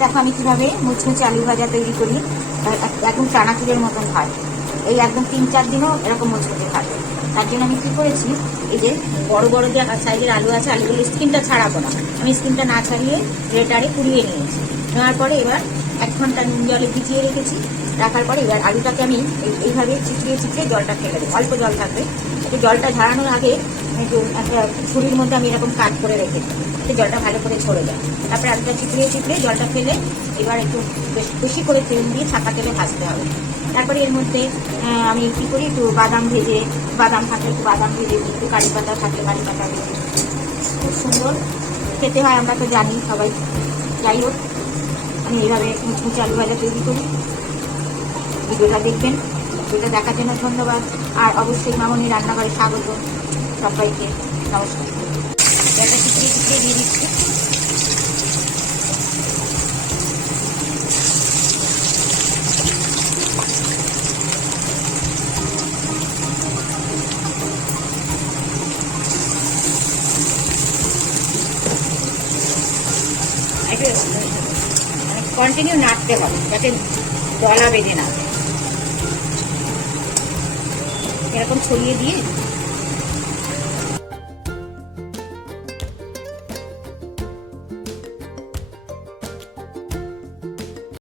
দেখো আমি কিভাবে মুচমুচে আলু ভাজা তৈরি করি, একদম চানাচুরের মতন হয়। এই একদম 3-4 দিনও এরকম মুচমুচে থাকবে। তার জন্য আমি কি করেছি, এই যে বড় বড় যে সাইজের আলু আছে, আলুগুলো স্কিনটা ছাড়াবো না, আমি স্কিনটা না ছাড়িয়ে গ্রেটারে পুড়িয়ে নিয়েছি। নেওয়ার পরে এবার 1 ঘন্টা নুন জলে ভিজিয়ে রেখেছি। রাখার পরে এবার আলুটাকে আমি এইভাবে চিপড়িয়ে চিপড়িয়ে জলটা ফেলে দেবো, অল্প জল থাকবে। একটু জলটা ঝরানোর আগে একটু একটা ছুরির মধ্যে আমি এরকম কাট করে রেখেছি, যাতে জলটা ভালো করে ছড়ে যায়। তারপরে আলুটা চিপড়িয়ে চিপড়িয়ে জলটা ফেলে এবার একটু বেশি করে তেল দিয়ে ছাকা তেলে ভাজতে হবে। তারপরে এর মধ্যে আমি কী করি, একটু বাদাম ভেজে, বাদাম থাকলে একটু বাদাম ভেজে, একটু কারি পাতা থাকলে কারি পাতা ভেজে, খুব সুন্দর খেতে হয়, আমরা তো জানি সবাই। যাই হোক, আমি এইভাবে মুচমুচে আলু ভাজা তৈরি করি। ভিডিওটা দেখবেন, ভিডিওটা দেখার জন্য ধন্যবাদ। আর অবশ্যই মামনি রান্নাঘরে স্বাগত সবাইকে, নমস্কার। এটা চিপড়িয়ে চিপড়িয়ে দিয়ে দিচ্ছি। কন্টিনিউ নাড়তে হবে যাতে দলা বেঁধে না, এরকম ছড়িয়ে দিয়ে